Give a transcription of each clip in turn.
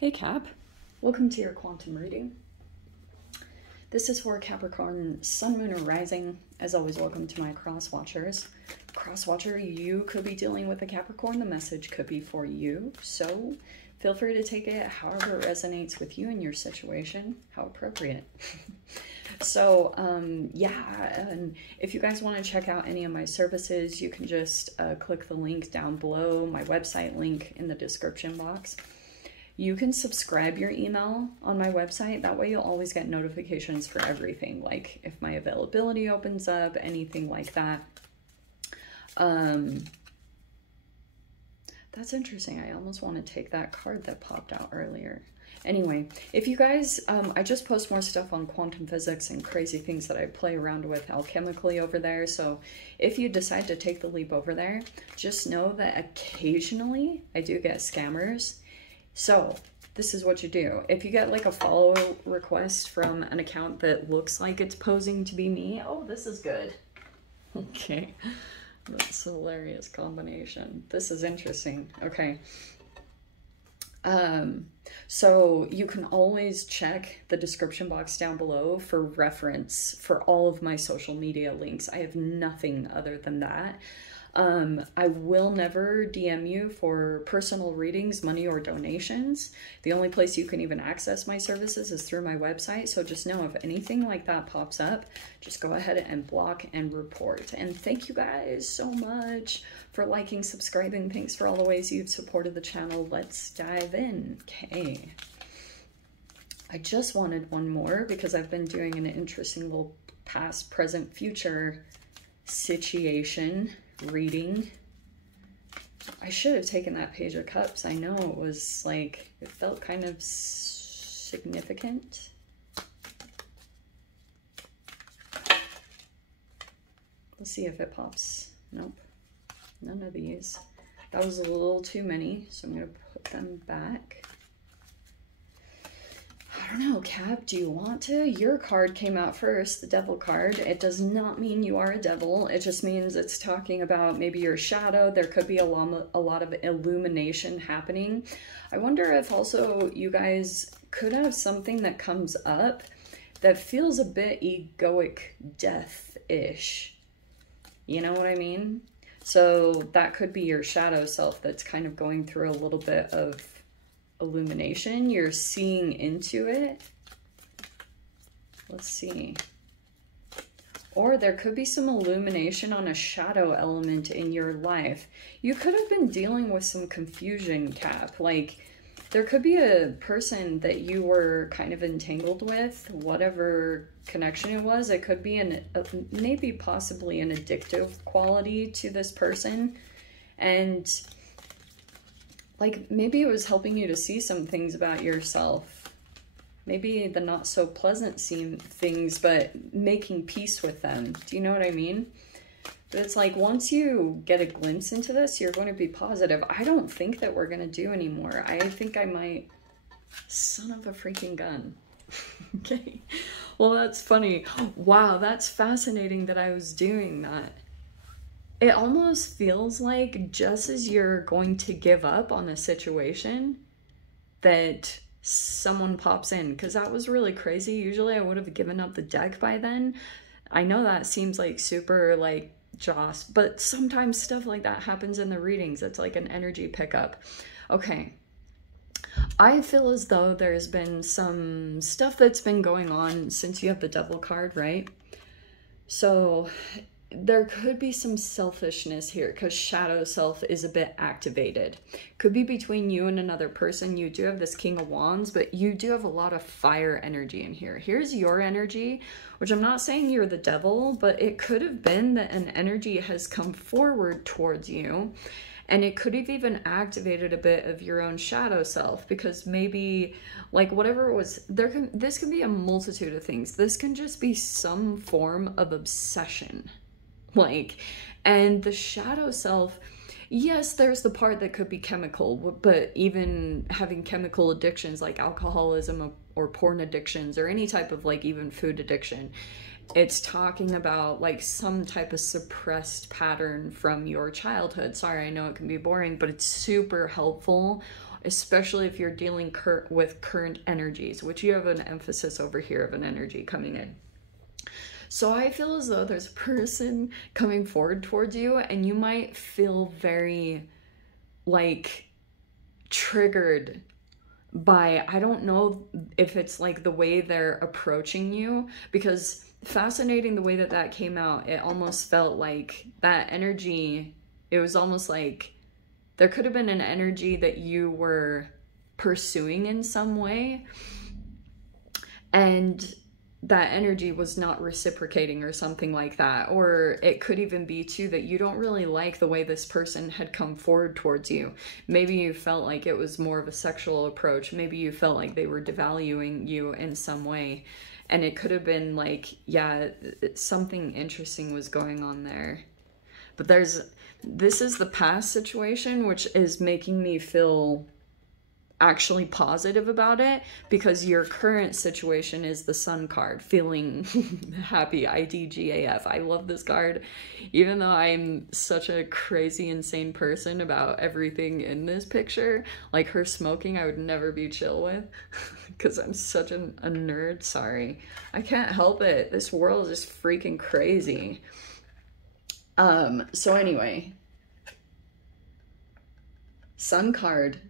Hey Cap, welcome to your quantum reading. This is for Capricorn, Sun, Moon, or Rising. As always, welcome to my cross watchers. Cross watcher, you could be dealing with a Capricorn. The message could be for you. So feel free to take it however it resonates with you and your situation. How appropriate. So yeah, and if you guys want to check out any of my services, you can just click the link down below, my website link in the description box. You can subscribe your email on my website. That way you'll always get notifications for everything, like if my availability opens up, anything like that. That's interesting. I almost want to take that card that popped out earlier. Anyway, if you guys, I just post more stuff on quantum physics and crazy things that I play around with alchemically over there. So if you decide to take the leap over there, just know that occasionally I do get scammers. So this is what you do. If you get like a follow request from an account that looks like it's posing to be me, oh, this is good. Okay, that's a hilarious combination. This is interesting. Okay. So you can always check the description box down below for reference for all of my social media links. I have nothing other than that. I will never DM you for personal readings, money, or donations. The only place you can even access my services is through my website. So just know if anything like that pops up, just go ahead and block and report. And thank you guys so much for liking, subscribing. Thanks for all the ways you've supported the channel. Let's dive in. Okay. I just wanted one more because I've been doing an interesting little past, present, future situation reading. I should have taken that Page of Cups. I know it was like, it felt kind of significant. Let's see if it pops. Nope, none of these. That was a little too many, so I'm gonna put them back. I don't know, Cap, do you want to? Your card came out first, the Devil card. It does not mean you are a devil. It just means it's talking about maybe your shadow. There could be a lot of illumination happening. I wonder if also you guys could have something that comes up that feels a bit egoic death-ish. You know what I mean? So that could be your shadow self that's kind of going through a little bit of illumination. You're seeing into it. Let's see. Or there could be some illumination on a shadow element in your life. You could have been dealing with some confusion, Cap. Like, there could be a person that you were kind of entangled with, whatever connection it was. It could be maybe possibly an addictive quality to this person. And like, maybe it was helping you to see some things about yourself. Maybe the not so pleasant things, but making peace with them. Do you know what I mean? But it's like, once you get a glimpse into this, you're going to be positive. I don't think that we're going to do anymore. I think I might... Son of a freaking gun. Okay. Well, that's funny. Wow, that's fascinating that I was doing that. It almost feels like just as you're going to give up on a situation, that someone pops in, because that was really crazy. Usually I would have given up the deck by then. I know that seems like super like Joss, but sometimes stuff like that happens in the readings. It's like an energy pickup. Okay. I feel as though there's been some stuff that's been going on since you have the Devil card, right? So there could be some selfishness here because shadow self is a bit activated. Could be between you and another person. You do have this King of Wands, but you do have a lot of fire energy in here. Here's your energy, which I'm not saying you're the devil, but it could have been that an energy has come forward towards you, and it could have even activated a bit of your own shadow self, because maybe like whatever it was, this can be a multitude of things. This can just be some form of obsession. Like, and the shadow self, yes, there's the part that could be chemical, but even having chemical addictions like alcoholism or porn addictions or any type of like even food addiction, it's talking about like some type of suppressed pattern from your childhood. Sorry, I know it can be boring, but it's super helpful especially if you're dealing with current energies, which you have an emphasis over here of an energy coming in. So I feel as though there's a person coming forward towards you, and you might feel very like triggered by, I don't know if it's like the way they're approaching you, because fascinating the way that that came out, it almost felt like that energy, it was almost like there could have been an energy that you were pursuing in some way, and that energy was not reciprocating or something like that. Or it could even be too that you don't really like the way this person had come forward towards you. Maybe you felt like it was more of a sexual approach. Maybe you felt like they were devaluing you in some way. And it could have been like, yeah, something interesting was going on there. But this is the past situation, which is making me feel actually positive about it, because your current situation is the Sun card, feeling happy, IDGAF. I love this card, even though I'm such a crazy, insane person about everything in this picture. Like her smoking, I would never be chill with, because I'm such a nerd. Sorry, I can't help it. This world is freaking crazy. So anyway, Sun card.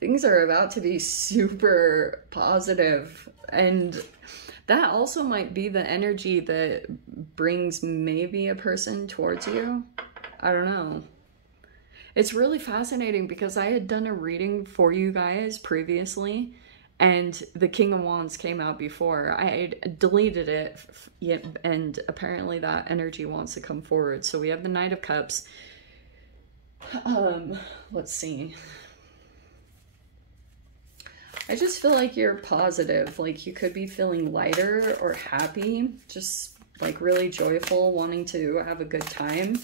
Things are about to be super positive, and that also might be the energy that brings maybe a person towards you. I don't know. It's really fascinating because I had done a reading for you guys previously, and the King of Wands came out before. I deleted it, and apparently that energy wants to come forward. So we have the Knight of Cups. Let's see. I just feel like you're positive, like you could be feeling lighter or happy, just like really joyful, wanting to have a good time.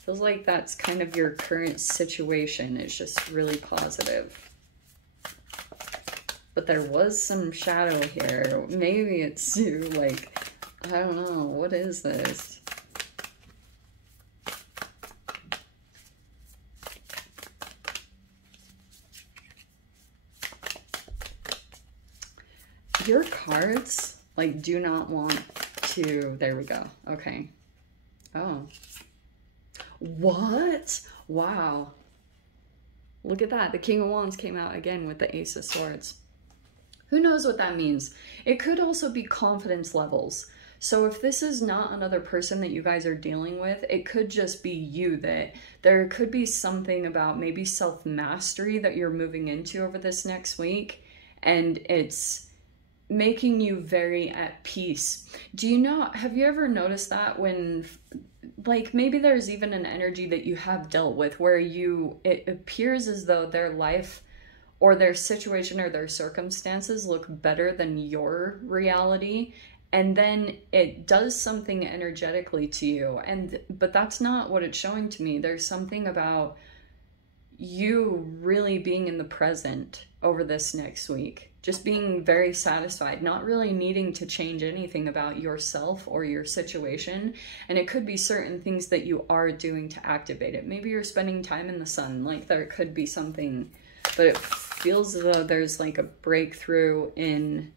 Feels like that's kind of your current situation. It's just really positive. But there was some shadow here. Maybe it's like, I don't know, what is this? Your cards, like, do not want to... There we go. Okay. Oh. What? Wow. Look at that. The King of Wands came out again with the Ace of Swords. Who knows what that means? It could also be confidence levels. So if this is not another person that you guys are dealing with, it could just be you, that there could be something about maybe self-mastery that you're moving into over this next week, and it's making you very at peace. Do you know, have you ever noticed that when, like, maybe there's even an energy that you have dealt with where it appears as though their life or their situation or their circumstances look better than your reality, and then it does something energetically to you, but that's not what it's showing to me. There's something about you really being in the present over this next week. Just being very satisfied, not really needing to change anything about yourself or your situation. And it could be certain things that you are doing to activate it. Maybe you're spending time in the sun, like there could be something, but it feels as though there's like a breakthrough in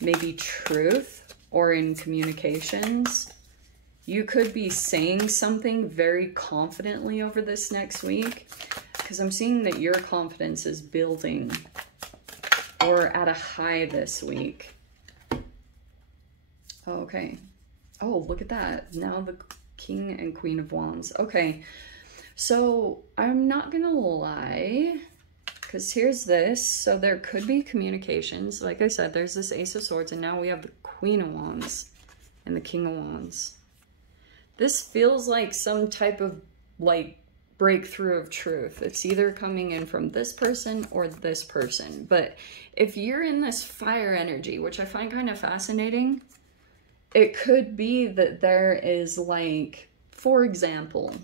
maybe truth or in communications. You could be saying something very confidently over this next week, because I'm seeing that your confidence is building or at a high this week. Okay. Oh, look at that. Now the King and Queen of Wands. Okay. So I'm not gonna lie, because here's this. So there could be communications. Like I said, there's this Ace of Swords, and now we have the Queen of Wands and the King of Wands. This feels like some type of like breakthrough of truth. It's either coming in from this person or this person. But if you're in this fire energy, which I find kind of fascinating, it could be that there is, like, for example,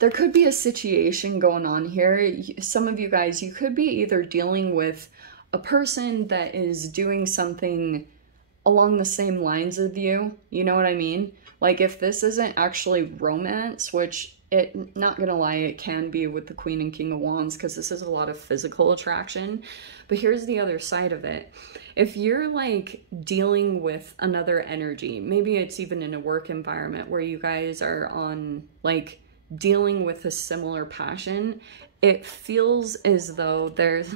there could be a situation going on here. Some of you guys, you could be either dealing with a person that is doing something along the same lines of you. You know what I mean? Like, if this isn't actually romance, which it, not gonna lie, it can be with the Queen and King of Wands, because this is a lot of physical attraction. But here's the other side of it. If you're like dealing with another energy, maybe it's even in a work environment where you guys are on like dealing with a similar passion, it feels as though there's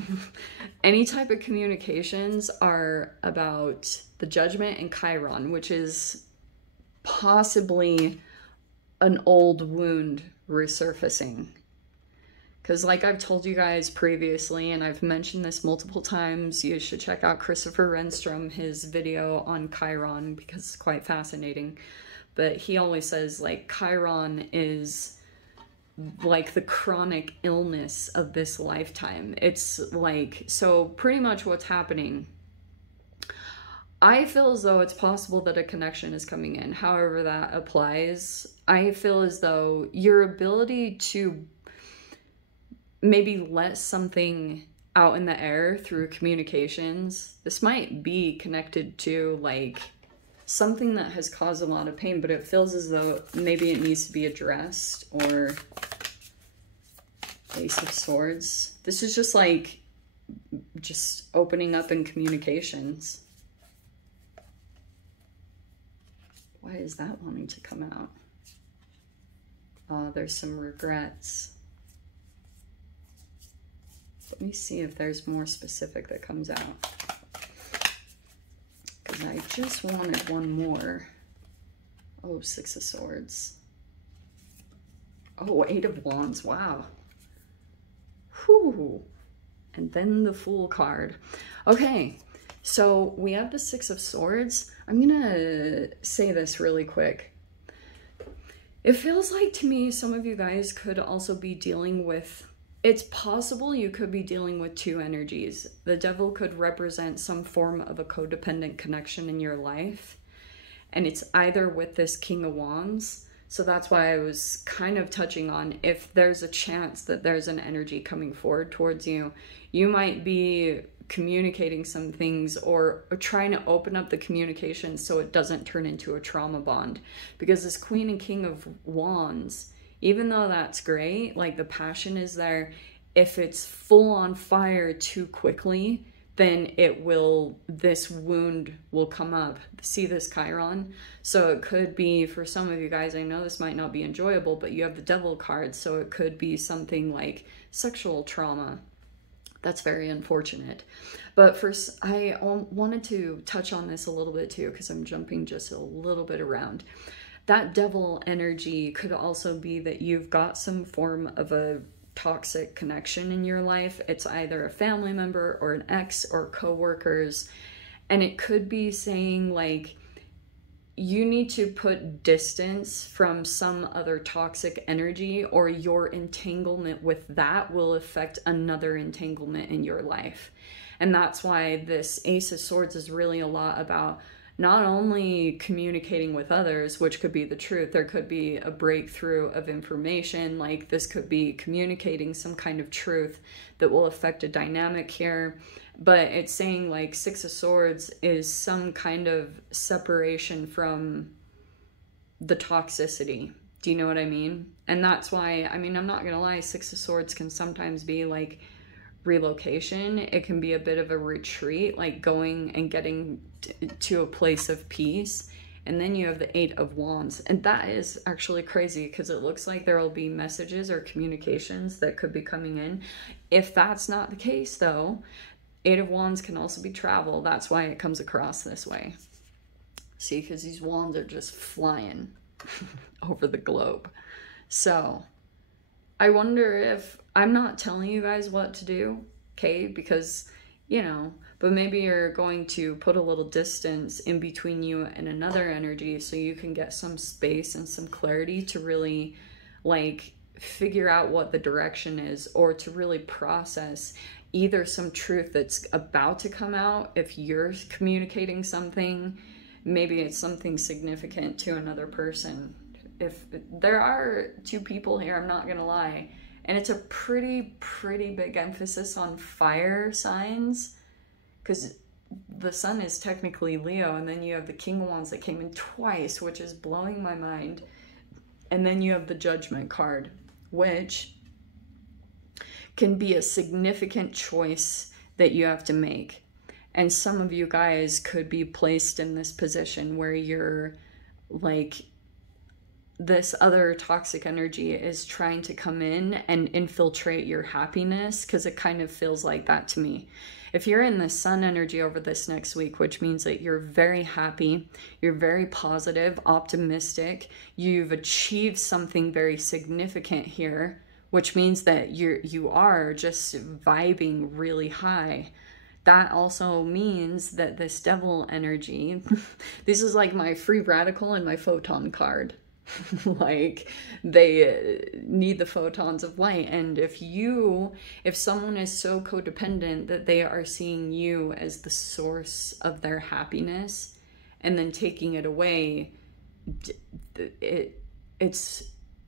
any type of communications are about the Judgment and Chiron, which is possibly an old wound resurfacing. Because like I've told you guys previously, and I've mentioned this multiple times, you should check out Christopher Renstrom, his video on Chiron, because it's quite fascinating. But he always says like Chiron is like the chronic illness of this lifetime. It's like, so pretty much what's happening, I feel as though it's possible that a connection is coming in. However that applies, I feel as though your ability to maybe let something out in the air through communications, this might be connected to like something that has caused a lot of pain, but it feels as though maybe it needs to be addressed. Or Ace of Swords. This is just like, just opening up in communications. Why is that wanting to come out? Oh, there's some regrets. Let me see if there's more specific that comes out. Because I just wanted one more. Oh, Six of Swords. Oh, Eight of Wands. Wow. Whew. And then the Fool card. Okay, so we have the Six of Swords. I'm gonna say this really quick. It feels like to me some of you guys could also be dealing with, it's possible you could be dealing with two energies. The Devil could represent some form of a codependent connection in your life, and it's either with this King of Wands. So that's why I was kind of touching on, if there's a chance that there's an energy coming forward towards you, you might be communicating some things or trying to open up the communication so it doesn't turn into a trauma bond. Because this Queen and King of Wands, even though that's great, like the passion is there, if it's full on fire too quickly, then it will, this wound will come up. See this Chiron? So it could be, for some of you guys, I know this might not be enjoyable, but you have the Devil card, so it could be something like sexual trauma. That's very unfortunate. But first, I wanted to touch on this a little bit too, because I'm jumping just a little bit around. That Devil energy could also be that you've got some form of a toxic connection in your life. It's either a family member or an ex or co-workers. And it could be saying like, you need to put distance from some other toxic energy, or your entanglement with that will affect another entanglement in your life. And that's why this Ace of Swords is really a lot about not only communicating with others, which could be the truth, there could be a breakthrough of information, like this could be communicating some kind of truth that will affect a dynamic here. But it's saying like Six of Swords is some kind of separation from the toxicity. Do you know what I mean? And that's why, I mean, I'm not gonna lie, Six of Swords can sometimes be like relocation. It can be a bit of a retreat, like going and getting to a place of peace. And then you have the Eight of Wands, and that is actually crazy because it looks like there will be messages or communications that could be coming in. If that's not the case though, Eight of Wands can also be travel. That's why it comes across this way. See, because these wands are just flying over the globe. So I wonder if, I'm not telling you guys what to do, okay? Because, you know, but maybe you're going to put a little distance in between you and another energy so you can get some space and some clarity to really like figure out what the direction is, or to really process either some truth that's about to come out if you're communicating something. Maybe it's something significant to another person. If there are two people here, I'm not gonna lie, and it's a pretty big emphasis on fire signs, because the sun is technically Leo, and then you have the King of Wands that came in twice, which is blowing my mind. And then you have the Judgment card, which can be a significant choice that you have to make. And some of you guys could be placed in this position where you're like, this other toxic energy is trying to come in and infiltrate your happiness, because it kind of feels like that to me. If you're in the sun energy over this next week, which means that you're very happy, you're very positive, optimistic, you've achieved something very significant here, which means that you are just vibing really high. That also means that this devil energy, this is like my free radical and my photon card. Like, they need the photons of light. And if someone is so codependent that they are seeing you as the source of their happiness and then taking it away, it's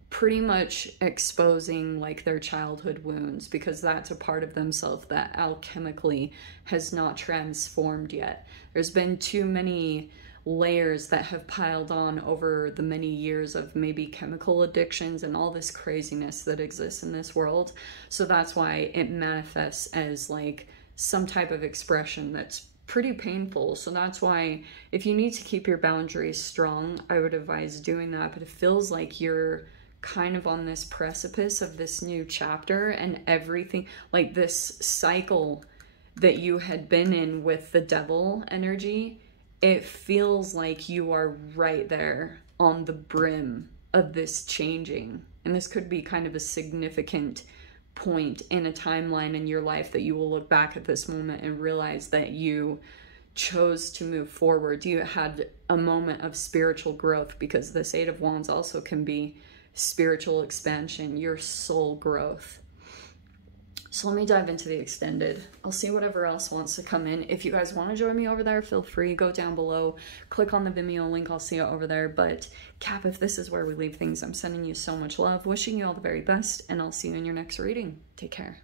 pretty much exposing like their childhood wounds, because that's a part of themselves that alchemically has not transformed yet. There's been too many layers that have piled on over the many years of maybe chemical addictions and all this craziness that exists in this world. So that's why it manifests as like some type of expression that's pretty painful. So that's why if you need to keep your boundaries strong, I would advise doing that. But it feels like you're kind of on this precipice of this new chapter, and everything, like this cycle that you had been in with the devil energy, it feels like you are right there on the brim of this changing. And this could be kind of a significant point in a timeline in your life that you will look back at this moment and realize that you chose to move forward. You had a moment of spiritual growth, because this Eight of Wands also can be spiritual expansion, your soul growth. So let me dive into the extended. I'll see whatever else wants to come in. If you guys want to join me over there, feel free. Go down below, click on the Vimeo link. I'll see you over there. But Cap, if this is where we leave things, I'm sending you so much love, wishing you all the very best, and I'll see you in your next reading. Take care.